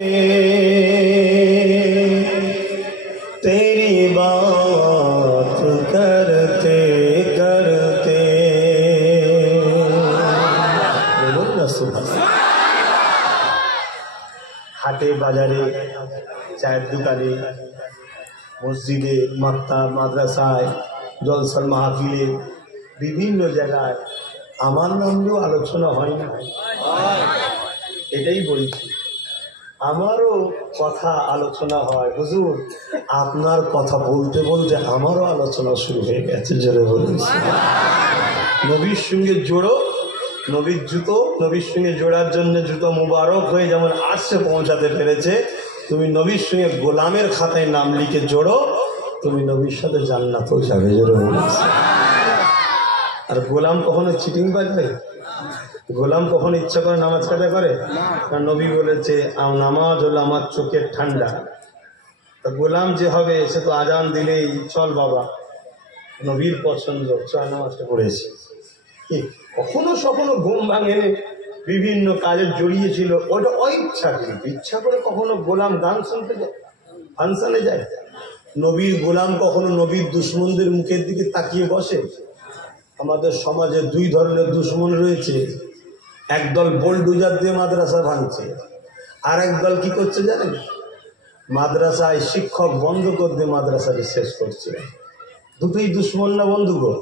तेरी बात करते करते बोलুন না সুবহানাল্লাহ। হাটে বাজারে, চায়ের দোকানে, মসজিদে, মাক্তাব, মাদ্রাসায়, জলসার মাহফিলে, বিভিন্ন জায়গায় আমার নাম নিয়েও আলোচনা হয় না? এটাই বলছি, আমারও কথা আলোচনা হয়। হুজুর, আপনার কথা বলতে বলতে আমারও আলোচনা শুরু হয়ে গেছে। জোরে বলুন নবীর সঙ্গে জোড়ো, নবীর জুতো, নবীর সঙ্গে জোড়ার জন্য জুতো মুবারক হয়ে যেমন আসছে পৌঁছাতে পেরেছে, তুমি নবীর সঙ্গে গোলামের খাতায় নাম লিখে জোড়ো, তুমি নবীর সাথে জান্নাতেও যাবে। জোরে বলুন। আর গোলাম কখনো চিটিং বাজবে? গোলাম কখন ইচ্ছা করে নামাজ কাজা করে? কারণ নবী বলেছে নামাজ হলো আমার চোখের ঠান্ডা। তা গোলাম যে হবে সে তো আজান দিলেই চল বাবা, নবীর পছন্দ, চল নামাজটা পড়েছি। কি কখনো সখনো ঘুম ভাঙেনি, বিভিন্ন কাজে জড়িয়েছিল, ওটা অইচ্ছা। কিন্তু ইচ্ছা করে কখনো গোলাম গান শুনতে যায়, ফাংশনে যায়? নবীর গোলাম কখনো নবীর দুশ্মনদের মুখের দিকে তাকিয়ে বসে? আমাদের সমাজে দুই ধরনের দুশ্মন রয়েছে। একদল বোলডুজার দিয়ে মাদ্রাসা ভাঙছে, আর একদল কি করছে জানেন? মাদ্রাসায় শিক্ষক বন্ধ করে দিয়ে মাদ্রাসাকে শেষ করছে। দুটোই দুশ্মন না বন্ধু গো?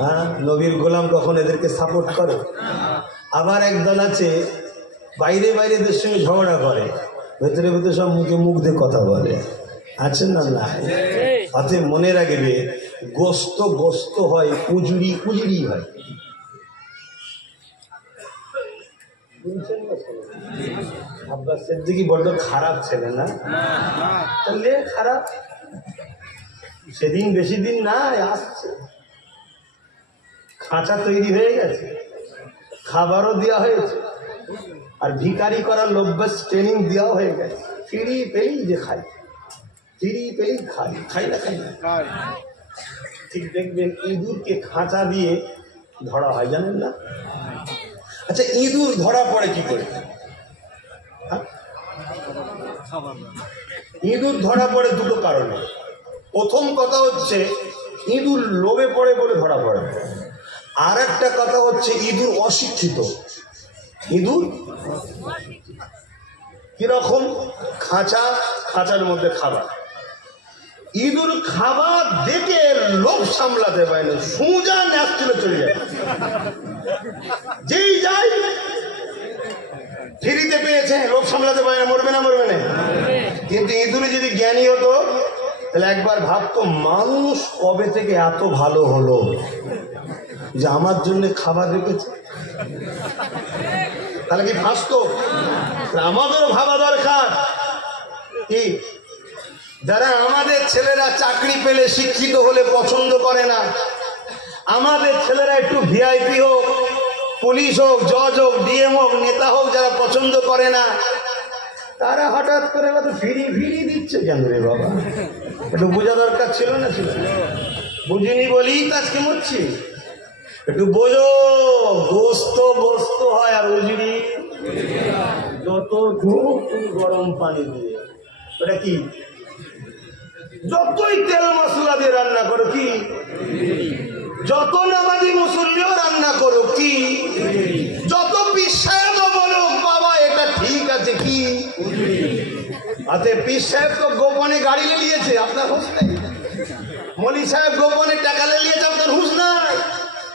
হ্যাঁ, নবীর গোলাম কখন এদেরকে সাপোর্ট করে? আবার একদল আছে বাইরে বাইরে এদের সঙ্গে ঝগড়া করে, ভেতরে ভেতরে সব মুখে মুখ দিয়ে কথা বলে। আছেন না? না। অতএব মনে রাখবে, গোস্ত গোস্ত হয়, উজুড়ি উজুড়ি হয়। আব্বাস সিদ্দিকী বড্ড খারাপ ছেলে না? তাহলে খারাপ, সেদিন বেশি দিন নাই, আসছে। খাঁচা তৈরি হয়ে গেছে, খাবারও দেওয়া হয়েছে, আর ভিখারি করার লভ্যাস ট্রেনিং দেওয়া হয়ে গেছে। ফিরি পেলেই যে খাই, ফিরি পেলেই খাই, খাই না খাই না। ঠিক দেখবেন ইঁদুরকে খাঁচা দিয়ে ধরা হয়, জানেন না? আচ্ছা, ইঁদুর ধরা পড়ে কি করে? ইঁদুর ধরা পড়ে দুটো কারণে। প্রথম কথা হচ্ছে ইঁদুর লোভে পড়ে বলে ধরা পড়ে, আর একটা কথা হচ্ছে ইঁদুর অশিক্ষিত। ইঁদুর কিরকম? খাঁচার মধ্যে খাবার, ইঁদুর খাবার দেখে লোভ সামলাতে পারে না, সোজা ন্যাস তুলে চলে যায়। যেই যায় ফিরিতে পেয়েছে, লোভ সামলাতে পারে না, মরবে না মরবে না। কিন্তু ইঁদুরে যদি জ্ঞানী হতো তাহলে একবার ভাবতো, মানুষ কবে থেকে এত ভালো হলো যে আমার জন্য খাবার রেখেছে। তাহলে কি ফাঁসতো? আমাদেরও ভাবা দরকার কি, যারা আমাদের ছেলেরা চাকরি পেলে শিক্ষিত হলে পছন্দ করে না, আমাদের ছেলেরা একটু ভিআইপি হোক, পুলিশ হোক, জজ হোক, ডিএম হোক, নেতা হোক, যারা পছন্দ করে না, তারা হঠাৎ করে ফিরি ফিরি দিচ্ছে কেন রে বাবা? একটু বোঝা দরকার ছিল না? ছিল, বুঝিনি বলেই তো আজকে মরছি। একটু বোঝো, গোস্ত গোস্ত হয়, আর উজুরি যত ধূপ তুমি গরম পানি দিয়ে, ওটা কি? যতই তেল মশলা দিয়ে রান্না করো কি, যত নামাজি মুসল্লিও রান্না করো কি, যত পীর সাহেবও বলো বাবা এটা ঠিক আছে কি, আতে পীর সাহেব তো গোপনে গাড়ি নিয়েছে, আপনার হুঁশ নেই। মলি সাহেব গোপনে টাকা নিয়েছে, আপনার হুঁশ নাই।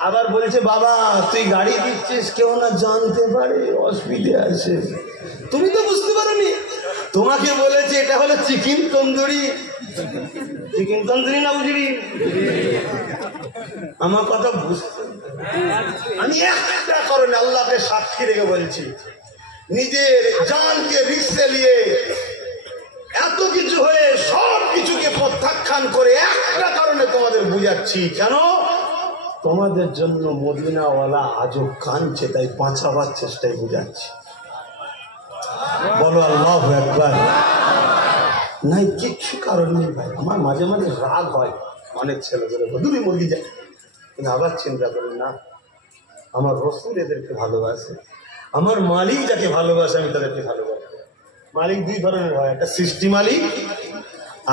আবার বলছে বাবা তুই গাড়ি দিচ্ছিস কেউ না জানতে পারে, অসুবিধে আছে। তুমি তো বুঝতে পারোনি, তোমাকে বলেছে এটা হলো চিকেন তন্দুরি। চিকেন তন্দুরি না উজুরি? আমার কথা বুঝতে, আমি একটা কারণে আল্লাহকে সাক্ষী রেখে বলছি, নিজের জানকে রিস্কে নিয়ে এত কিছু হয়ে সব কিছুকে প্রত্যাখ্যান করে একটা কারণে তোমাদের বুঝাচ্ছি। কেন? তোমাদের জন্য মদিনাওয়ালা আজও কাঁদছে, তাই বাঁচাবার চেষ্টায় বুঝাচ্ছি। বলো আল্লাহু আকবার। নাই কিচ্ছু কারণ নেই ভাই। আমার মাঝে মাঝে রাগ হয়, অনেক ছেলেদের দূরে মুরগি যায়, কিন্তু আবার চিন্তা করি না, আমার রসুল এদেরকে ভালোবাসে, আমার মালিক যাকে ভালোবাসে আমি তাদেরকে ভালোবাসি। মালিক দুই ধরনের হয়, একটা সৃষ্টি মালিক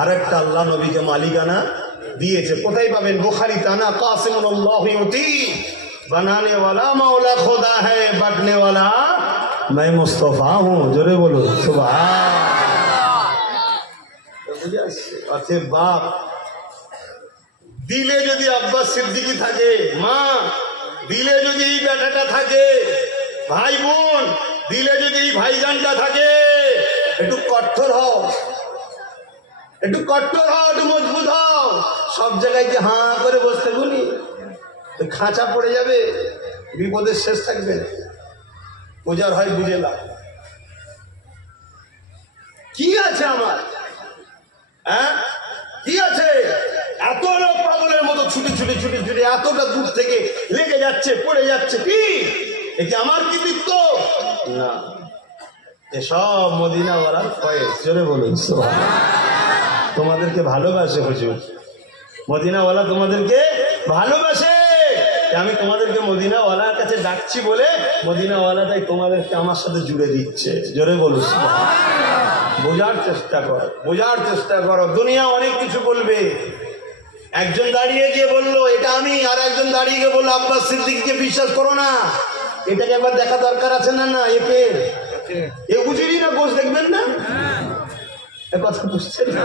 আর একটা আল্লাহ নবীকে মালিকানা দিয়েছে। কোথায় পাবেন? বুখারী। তানা কাসিমুল্লাহ ইউতি, বানানে ওয়ালা মাওলা খোদা হ্যায়, বাঁটনে ওয়ালা मैं मुस्तफा हूँ। जोरे बोलो सुभान। बाप दिले যদি আব্বাস সিদ্দিকী থাকে, মা দিলে যদি এই বেটাটা থাকে, ভাই বোন দিলে যদি এই ভাইজানটা থাকে, একটু কঠোর হও, একটু কঠোর হও, একটু মজবুত হও। সব জায়গায় কি হাঁ করে বসতে বলি, খাঁচা পড়ে যাবে, বিপদের শেষ থাকবে। বোঝার হয় বুঝে না। কি আছে আমার, হ্যাঁ কি আছে? এত লোক পাগলের মতো ছুটি ছুটি ছুটি ছুটি এতটা দূর থেকে লেগে যাচ্ছে, পড়ে যাচ্ছে, কি এটি আমার কৃতিত্ব না, এসব মদিনাওয়ালার ফয়েজ। জোরে বলুন সুবহানাল্লাহ। তোমাদেরকে ভালোবাসে হুজুর, মদিনাওয়ালা তোমাদেরকে ভালোবাসে। আমি তোমাদেরকে মদিনাওয়ালার কাছে ডাকছি বলে মদিনাওয়ালাটাই তোমাদেরকে আমার সাথে জুড়ে দিচ্ছে। জোরে বলুন সুবহানাল্লাহ। বোঝার চেষ্টা করো, বোঝার চেষ্টা করো। দুনিয়া অনেক কিছু বলবে। একজন দাঁড়িয়ে গিয়ে বললো এটা আমি, আর একজন দাঁড়িয়ে গিয়ে বললো আব্বাস সিদ্দিকীকে বিশ্বাস করো না। এটাকে একবার দেখা দরকার আছে না? না একে এ বুঝিনি না, গোস দেখবেন না, কথা বুঝছেন না?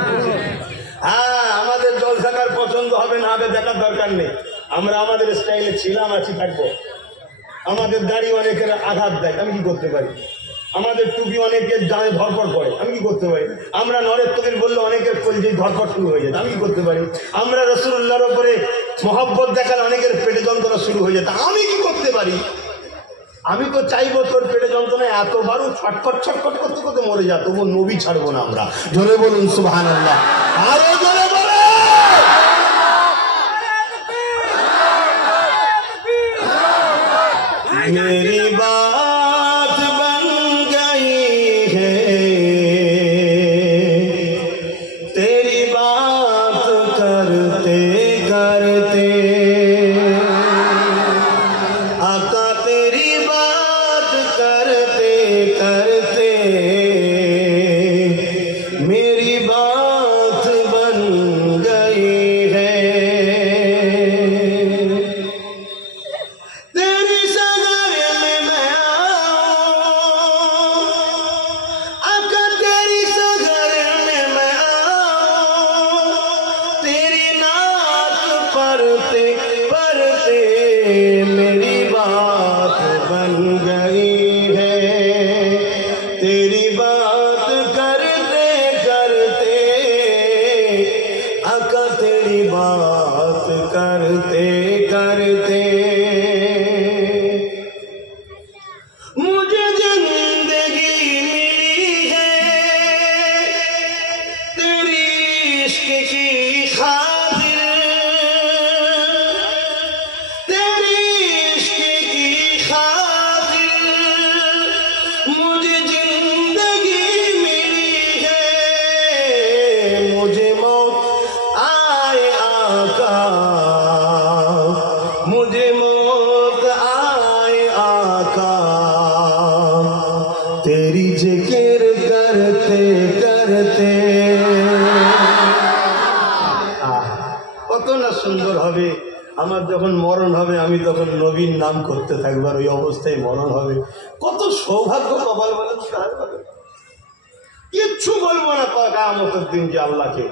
হ্যাঁ, আমাদের জলসাকার পছন্দ হবে না হবে, দেখার দরকার নেই। আমরা আমাদের স্টাইলে ছিলাম, আছি, থাকবো। আমাদের দাড়ি অনেকের আঘাত দেয়, আমি কি করতে পারি? আমাদের টুপি অনেকের জানে ধরপড় করে, আমি কি করতে পারি? আমরা নরের তকির বললে অনেকের কলজে ধরপড় শুরু হয়ে যেত, আমি কি করতে পারি? আমরা রাসূলুল্লাহর উপরে মহব্বত দেখালে অনেকের পেটে যন্ত্রণা শুরু হয়ে যেত, আমি কি করতে পারি? আমি তো চাইবো তোর পেটে যন্ত্রণা এতবারও ছটফট ছটফট করতে করতে মরে যা, তবু নবী ছাড়বো না আমরা। জোরে বলুন সুবহানাল্লাহ, আরো জোরে বলুন। मेरी बात बन गई है, तेरी बात करते करते, आका तेरी बात करते करते मेरी बात बन गई है। मेरी बात बन गई है, तेरी बात करते करते, आका तेरी बात करते करते मुझे जिंदगी मिली है, तेरी इश्क की खातिर, मुझे जिंदगी मिली है, मुझे मौत आए आका, मुझे मौत आए आका, तेरी जिक्र करते करते। কত না সুন্দর হবে আমার যখন মরণ হবে, আমি তখন নবীর নাম করতে থাকবো, আর ওই অবস্থায় মরণ হবে। কত সৌভাগ্য কপাল বলেন। কিচ্ছু বলবো না কিয়ামতের দিন যে আল্লাহকে।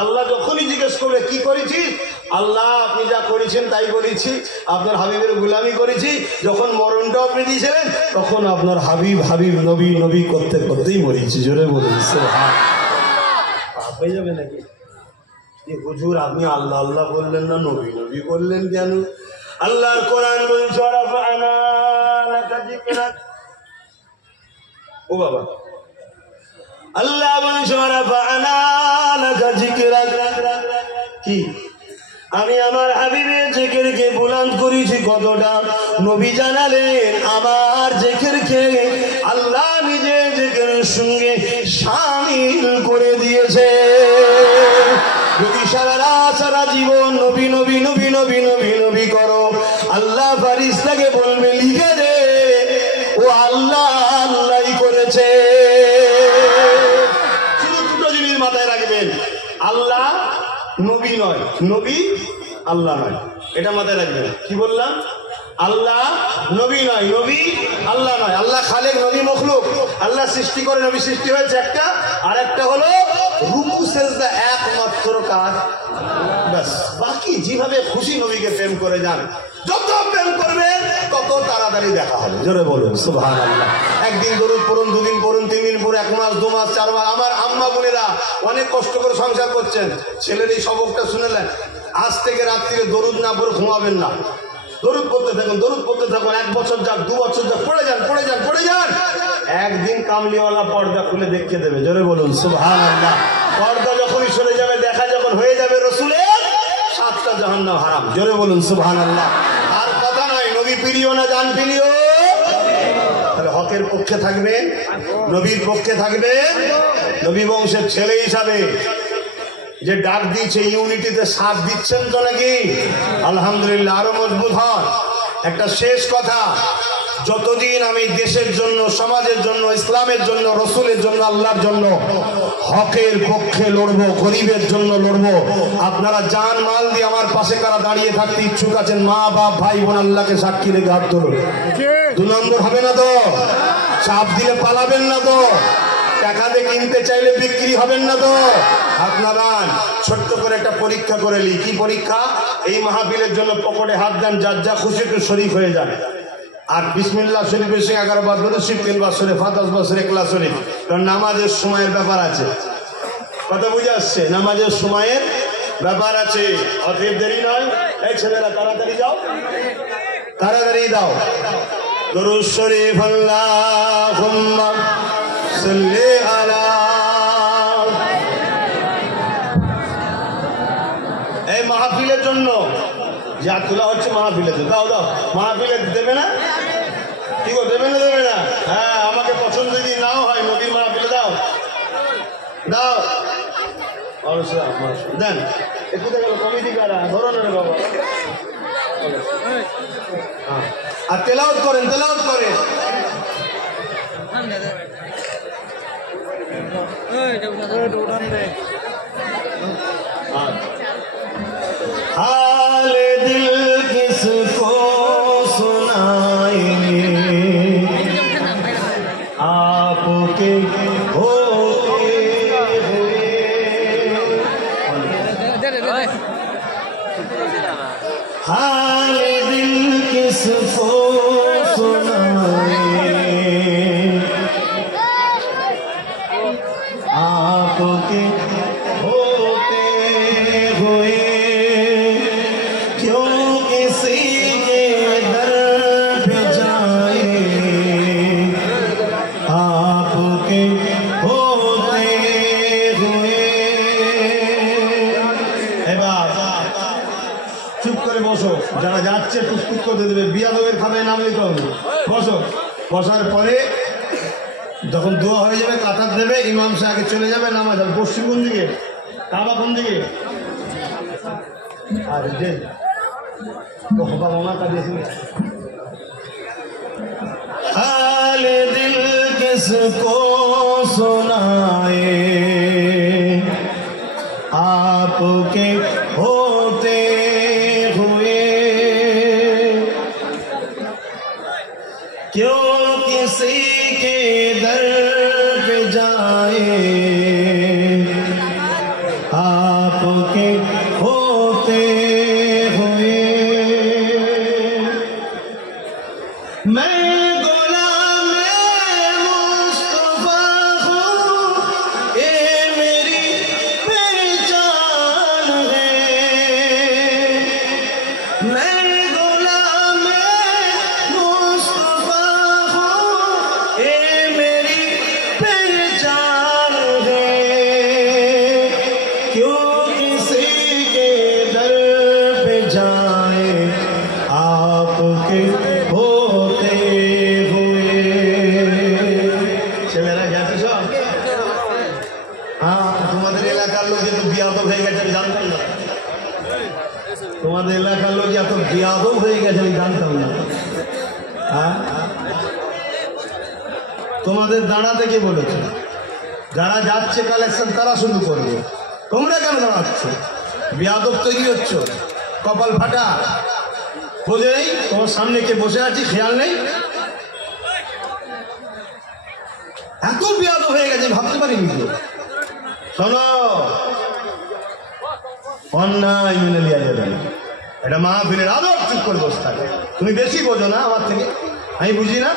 আল্লাহ যখনই জিজ্ঞেস করবে কি করেছিস, আল্লাহ আপনি যা করেছেন তাই করেছি, আপনার হাবিবের গুলামি করেছি। যখন মরণটা আপনি দিয়েছিলেন তখন আপনার হাবিব হাবিব নবী নবী করতে করতেই মরেছি। জোরে বলুন হয়ে যাবে নাকি? হুজুর আপনি আল্লাহ আল্লাহ বললেন না, নবী নবী বললেন কেন? আল্লাহর কোরআন বলছে ও বাবা, আল্লাহ বলছে কি আমি আমার হাবিবের জিকিরকে বুলন্দ করেছি কতটা। নবী জানালেন আমার জিকিরকে আল্লাহ নিজে জিকিরের সঙ্গে শামিল করে দিয়েছে। যদি সারা জীবন নবী নবী নবী নবী নবী নবী করো, আল্লাহ ফারিস্তাকে বলবে লিখে দে ও আল্লাহ আল্লাহই করেছে। আল্লাহ নবী নয়, নবী আল্লাহ নয়, এটা মাথায় রাখবেন। কি বললাম? আল্লাহ নবী নয়, নবী আল্লাহ নয়। আল্লাহ খালেক, নবী মখলুক। আল্লাহ সৃষ্টি করে, নবী সৃষ্টি হয়েছে একটা। আর একটা হলো রুকু সেজদা, একমাত্র কাজ ব্যাস। বাকি যেভাবে খুশি নবীকে প্রেম করে যান, যত প্রেম করবেন তত তাড়াতাড়ি দেখা হবে। জোরে বলুন সুবহানাল্লাহ। একদিন দরুদ পড়ুন, দুদিন পড়ুন, 3 দিন পড়ুন, 1 মাস, 2 মাস, 4 মাস। আমার আম্মা বোনেরা অনেক কষ্ট করে সংসার করছেন, ছেলের এই সবকটা শুনেলেন, আজ থেকে রাত্রিরে দরুদ না পড়ে ঘুমাবেন না। দরুদ পড়তে থাকুন, দরুদ পড়তে থাকুন। 1 বছর যাক, 2 বছর যাক, পড়ে যান, পড়ে যান, পড়ে যান। একদিন কামলিওয়ালা পর্দা খুলে দেখিয়ে দেবে। জোরে বলুন সুবহানাল্লাহ। পর্দা যখনই সরে যাবে, দেখা যখন হয়ে যাবে রসুলের, 7টা জাহান্নাম হারাম। জোরে বলুন সুবহানাল্লাহ। আর কথা নয়, নবী প্রিয় না জান প্রিয়? তাহলে হকের পক্ষে থাকবে, নবীর পক্ষে থাকবে। নবী বংশের ছেলে হিসাবে যে ডাক দিয়েছে, ইউনিটিতে সাথ দিচ্ছেন তো নাকি? আলহামদুলিল্লাহ, আরো মজবুত হন। একটা শেষ কথা, যতদিন আমি দেশের জন্য, সমাজের জন্য, ইসলামের জন্য, রসুলের জন্য, আল্লাহর জন্য হকের পক্ষে লড়বো, গরিবের জন্য লড়বো, আপনারা জান মাল দিয়ে আমার পাশে কারা দাঁড়িয়ে থাকতে ইচ্ছুক আছেন? মা বাপ ভাই বোন আল্লাহকে সাক্ষী রেখে হাত ধরুন। 2 নম্বর হবে না তো? চাপ দিলে পালাবেন না তো? টাকাতে কিনতে চাইলে বিক্রি হবেন না তো? আপনারা ছোট্ট করে একটা পরীক্ষা করে নি। কি পরীক্ষা? এই মাহফিলের জন্য পকেটে হাত দেন, যার যা খুশি একটু শরীফ হয়ে যান। আর বিসমিল্লাহ শরীফের সঙ্গে 11 বার দরুদ শরীফ, 3 বার শরীফ, 10 বার শরীফ, ইখলাস শরীফ। কারণ নামাজের সময়ের ব্যাপার আছে। কথা বুঝে আসছে? নামাজের সময়ের ব্যাপার আছে, অতএব দেরি নয়। এই ছেলেরা তাড়াতাড়ি যাও, তাড়াতাড়ি দাও। দরুদ শরীফ, আল্লাহুম্মা সাল্লি আলা। এই মাহফিলের জন্য যা তোলা হচ্ছে, মাহফিলেতে দাও, দাও। মাহফিলে দেবে না? কি গো, দেবে না? দেবে না? হ্যাঁ, আমাকে পছন্দ যদি নাও হয়, নবীর মাহফিলে দাও, দাও। দেন। একটু দেখো কমিটি কারা, ধরো না বাবা। আর তেলাওয়াত করেন, তেলাওয়াত করেন। हाल दिल किसको सुनाएंगे, आपके होते हुए। हाल दिल किसको सुनाएंगे, आपके होते हुए। क्यों किसी के दर पे जाए, आपके होते हुए। এবার চুপ করে বসো, যারা যাচ্ছে টুকটুক করে দেবে, বিয়াদবের খাতায় নাম লিখতে হবে। বসো, বসার পরে যখন দোয়া হয়ে যাবে, কাতার দেবে, ইমাম সাহেব আগে চলে যাবে, নামাজ হবে। পশ্চিম কোন দিকে? কাবা কোন দিকে? আর যে हाल दिल किसको सुनाए, आपके होते हुए। क्यों किसी के दर पे जाए, आपके होते हुए। मैं गुलाम मुस्तफा हूँ, ये मेरी पहचान है। मैं गुलाम मुस्तफा हूँ, ये मेरी पहचान है। क्यों किसी के दर पे जाए, आपके होते हुए। ছেলেরা যাচ্ছ? হ্যাঁ, তোমাদের এলাকার লোক এত বিয়াদব হয়ে গেছে আমি জানতাম না। তোমাদের এলাকার লোক এত বিয়াদব হয়ে গেছে আমি জানতাম না। হ্যাঁ, তোমাদের দাঁড়াতে কে বলেছে? যারা যাচ্ছে কালেকশন তারা শুরু করবে। তোমরা কেন দাঁড়াচ্ছ? বেয়াদব তৈরি হচ্ছ, কপাল ফাটা। বোঝে নেই তোমার সামনে কে বসে আছি, খেয়াল নেই? এত বেয়াদব হয়ে গেছে ভাবতে পারিনি তো। শোনো, অন্যায় মেনে লিয়া যাবে না, এটা মাহফিলের আদব। চুপ করে বসে থাকে। তুমি বেশি বোঝো না আমার থেকে, আমি বুঝি না।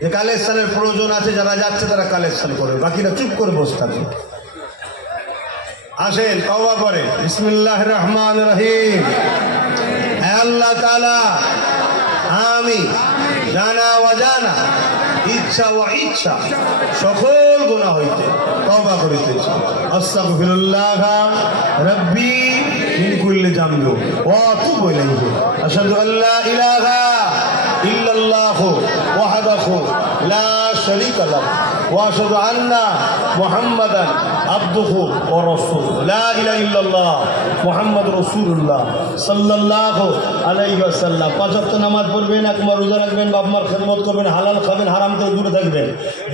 যে কালেকশনের প্রয়োজন আছে, যারা যাচ্ছে তারা কালেকশন করবে, বাকিরা চুপ করে বসে থাকে। আসেন তওবা করে। বিসমিল্লাহির রহমানির রহিম। হে আল্লাহ তাআলা, আমি জানা অজানা, ইচ্ছা ও ইচ্ছা সকল গুনাহ হইতে তওবা করিতেছি। আস্তাগফিরুল্লাহ রাব্বি মিন কুল্লি যামবি ওয়া আতুবু ইলাইহি। আশহাদু আল্লা ইলাহা ইল্লাল্লাহু ওয়াহদাহু লা শারীকা লাহু ওয়া আশহাদু আন্না মুহাম্মাদান আবদুহু ওয়া রাসূলুহু। লা ইলাহা ইল্লাল্লাহ মুহাম্মাদুর রাসূলুল্লাহ সাল্লাল্লাহু আলাইহি ওয়াসাল্লাম। 5 ওয়াক্ত নামাজ পড়বেন, একবার রোজা রাখবেন, বাপ মার খেদমত করবেন, হালাল খাবেন, হারাম থেকে দূরে থাকবেন,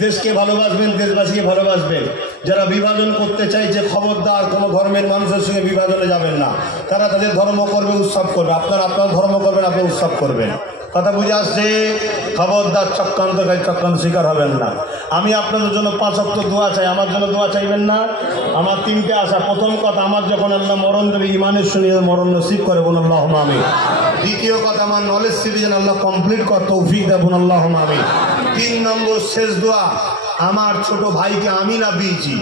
দেশকে ভালোবাসবেন, দেশবাসীকে ভালোবাসবেন। যারা বিভাজন করতে চাইছে, খবরদার কোনো ধর্মের মানুষের সঙ্গে বিভাজনে যাবেন না। তারা তাদের ধর্ম করবে, উৎসব করবে, আপনারা আপনার ধর্ম করবেন, আপনি উৎসব করবেন। কথা বুঝে আসছে? খবরদার চক্রান্তকারী চক্রান্ত শিকার হবেন না। আমি আপনাদের জন্য 5 ওয়াক্ত দোয়া চাই, আমার জন্য দোয়া চাইবেন না? আমার 3টে আশা। প্রথম কথা, আমার যখন আল্লাহ মরণ দেবে ইমানের সঙ্গে মরণ নসিব করে, বলুন আল্লাহুম্মা আমিন। দ্বিতীয় কথা, আমার নলেজ সিরিজ আল্লাহ কমপ্লিট কর তৌফিক দেন, বলুন আল্লাহুম্মা আমিন। 3 নম্বর শেষ দোয়া, আমার ছোট ভাইকে আমি না দিয়েছি,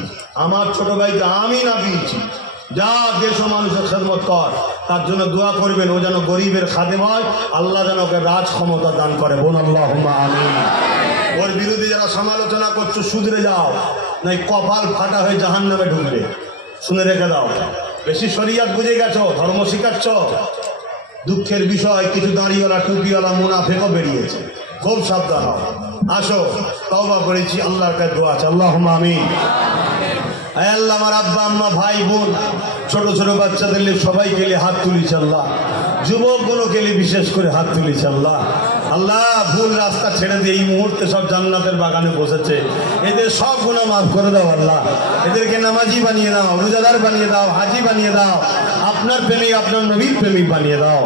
আমার ছোট ভাইকে আমি না দিয়েছি, যা দেশ ও মানুষের খেদমত কর, তার জন্য দোয়া করবেন। ও যেন গরিবের খাদেম হয়, আল্লাহ যেন ওকে রাজ ক্ষমতা দান করে, বোন আল্লাহুম্মা আমিন। ওর বিরুদ্ধে যারা সমালোচনা করছো, শুধরে যাও, নাই কপাল ফাটা হয়ে জাহান্নামে ঢুকবে। শুনে রেখে দাও। বেশি শরিয়াত বুঝে গেছো, ধর্ম শিখাচ্ছ। দুঃখের বিষয়, কিছু দাড়িওয়ালা টুপিওয়ালা মুনাফিকও বেরিয়েছে, খুব সাবধান হও। আসো, তওবা করেছি, আল্লাহর কাছে দোয়া আছে, আল্লাহুম্মা আমিন। আয় আল্লাহ, আমার আব্বা আম্মা ভাই বোন ছোট ছোট বাচ্চাদের সবাইকে হাত তুলিছে আল্লাহ, যুবকগুলোকে বিশেষ করে হাত তুলিছে আল্লাহ। আল্লাহ, ভুল রাস্তা ছেড়ে দিয়ে এই মুহূর্তে সব জান্নাতের বাগানে বসেছে, এদের সব গুনাহ মাফ করে দাও আল্লাহ। এদেরকে নামাজি বানিয়ে দাও, রোজাদার বানিয়ে দাও, হাজি বানিয়ে দাও, আপনার প্রেমিক, আপনার নবীর প্রেমিক বানিয়ে দাও।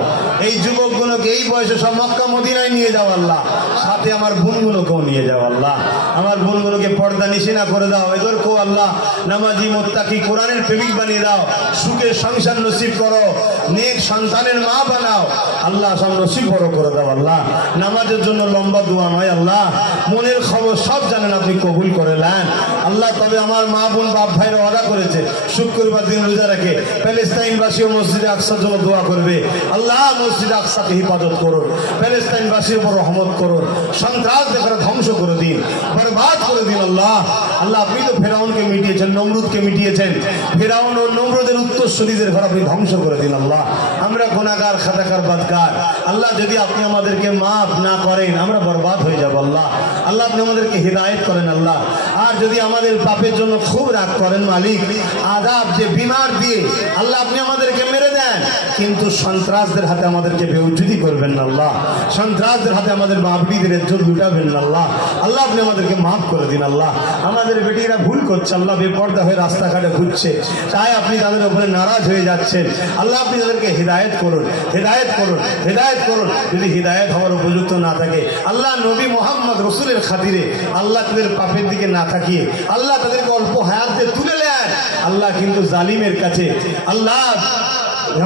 এই যুবকগুলোকে এই বয়সে সব মক্কা মদিনায় নিয়ে যাও আল্লাহ, সাথে আমার বোনগুলোকেও নিয়ে যাও আল্লাহ। আমার বোনগুলোকে পর্দা নিশিনা করে দাও, এদেরকেও আল্লাহ নামাজি মুত্তাকি কোরআনের প্রেমিক বানিয়ে দাও। সুখের সংসার নসিব করো, নেক সন্তানের মা বানাও আল্লাহ, সব নসিব বড় করে দাও আল্লাহ। নামাজের জন্য লম্বা দোয়া নয় আল্লাহ, মনের খবর সব জানেন, আপনি কবুল করে নেন আল্লাহ। তবে আমার মা বোন বাপ ভাইরা ওয়াদা করেছে শুক্রবার দিন রোজা রেখে প্যালেস্তাইনবাসী ও মসজিদে আকসার জন্য দোয়া করবে। আল্লাহ, মসজিদে আকসাকে হিফাজত করুন, প্যালেস্তাইনবাসীর উপর রহমত করুন, সন্ত্রাস দেখার ধ্বংস করে দিন, বরবাদ করে দিন আল্লাহ। আল্লাহ, আপনি তো ফেরাউনকে মিটিয়েছেন, নমরুদকে মিটিয়েছেন, ফেরাউন ও নমরুদের উত্তরসূরিদের ঘর আপনি ধ্বংস করে দিন আল্লাহ। আমরা গুনাহগার, খাতাকার, বাদকার আল্লাহ, যদি আপনি আমাদেরকে মাফ না করেন আমরা বরবাদ হয়ে যাব আল্লাহ। আল্লাহ, আপনি আমাদেরকে হিদায়েত করেন আল্লাহ। আর যদি আমাদের পাপের জন্য খুব রাগ করেন মালিক, আযাব যে বিমার দিয়ে আল্লাহ আপনি আমাদেরকে মেরে দেন, কিন্তু সন্ত্রাসদের হাতে আমাদেরকে বেউজ্জতি করবেন না আল্লাহ। সন্ত্রাসদের হাতে আমাদের বাপবিদের ইজ্জত লুটাবেন না আল্লাহ। আল্লাহ, আপনি আমাদেরকে মাফ করে দিন আল্লাহ। আমাদের বেটিরা ভুল করছে আল্লাহ, বেপর্দা হয়ে রাস্তাঘাটে ঘুরছে, তাই আপনি তাদের উপরে নারাজ হয়ে যাচ্ছেন আল্লাহ। আপনি তাদেরকে হিদায়েত করুন, হিদায়েত করুন, হিদায়েত করুন। যদি হিদায়েত হওয়ার উপযুক্ত না থাকে আল্লাহ, নবী মোহাম্মদ রসুলের খাতিরে আল্লাহ তাদের পাপের দিকে না থাকিয়ে আল্লাহ তাদেরকে অল্প হায়াতে তুলে নেন আল্লাহ। কিন্তু জালিমের কাছে আল্লাহ,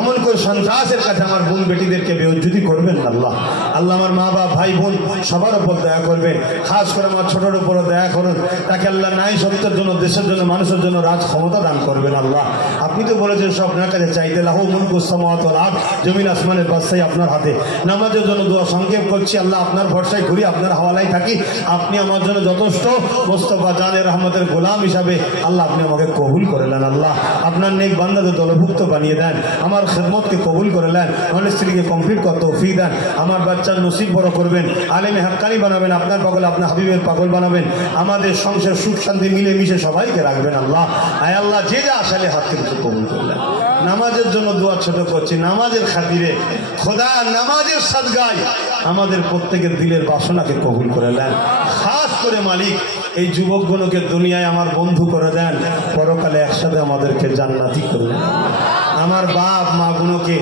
এমন করে সন্ত্রাসের কাছে আমার বোন বেটিদেরকে বেউজ্জতি করবেন আল্লাহ। আল্লাহ, আমার মা বাপ ভাই বোন সবার উপর দয়া করবেন, খাস করে আমার ছোটর উপরও দয়া করুন। তাকে আল্লাহ নাই সত্যের জন্য, দেশের জন্য, মানুষের জন্য রাজ ক্ষমতা দান করবেন আল্লাহ। আপনি তো বলেছেন সব আপনার কাছে চাইতে, লাহু মুলকুস সামাওয়াতি ওয়াল আরদ, জমিন আসমানের বাদশাহী আপনার হাতে। নামাজের জন্য দোয়া সংক্ষেপ করছি আল্লাহ, আপনার ভরসায় ঘুরি, আপনার হাওয়ালায় থাকি। আপনি আমার জন্য যথেষ্ট, মোস্তফা জানের রহমতের গোলাম হিসাবে আল্লাহ আপনি আমাকে কবুল করে নেন আল্লাহ। আপনার নেক বান্দাদের দলভুক্ত বানিয়ে দেন, আমার খেদমতকে কবুল করে নেন, আমার স্ত্রীকে কমপ্লিট করতে তৌফিক দেন, আমার বাচ্চার নসিব বড় করবেন, আলেমে হাক্কানি বানাবেন, আপনার পাগল আপনার হাবিবের পাগল বানাবেন, আমাদের সংসার সুখ শান্তি মিলে মিশে সবাইকে রাখবেন আল্লাহ। আয় আল্লাহ, যে যা আসালে হাত থেকে কবুল করলেন। নামাজের জন্য দোয়া ছোট করছি, নামাজের খাতিরে খোদা, নামাজের সাদগায় আমাদের প্রত্যেকের দিলের বাসনাকে কবুল করে নেন। খাস করে মালিক এই যুবকগুলোকে দুনিয়ায় আমার বন্ধু করে দেন, পরকালে একসাথে আমাদেরকে জান্নাতি করবেন। আমার বাপ মা গুলোকে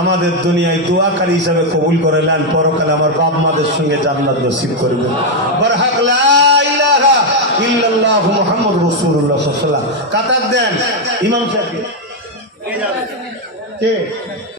আমাদের দুনিয়ায় দোয়াকারী হিসাবে কবুল করে নেন, পরকালে আমার বাপ মাদের সঙ্গে জান্নাত নসিব করবেন। বরহাক লা ইলাহা ইল্লাল্লাহ মুহাম্মদ রাসূলুল্লাহ সাল্লাল্লাহু আলাইহি ওয়াসাল্লাম। কাতার দেন ইমাম সাহেব কে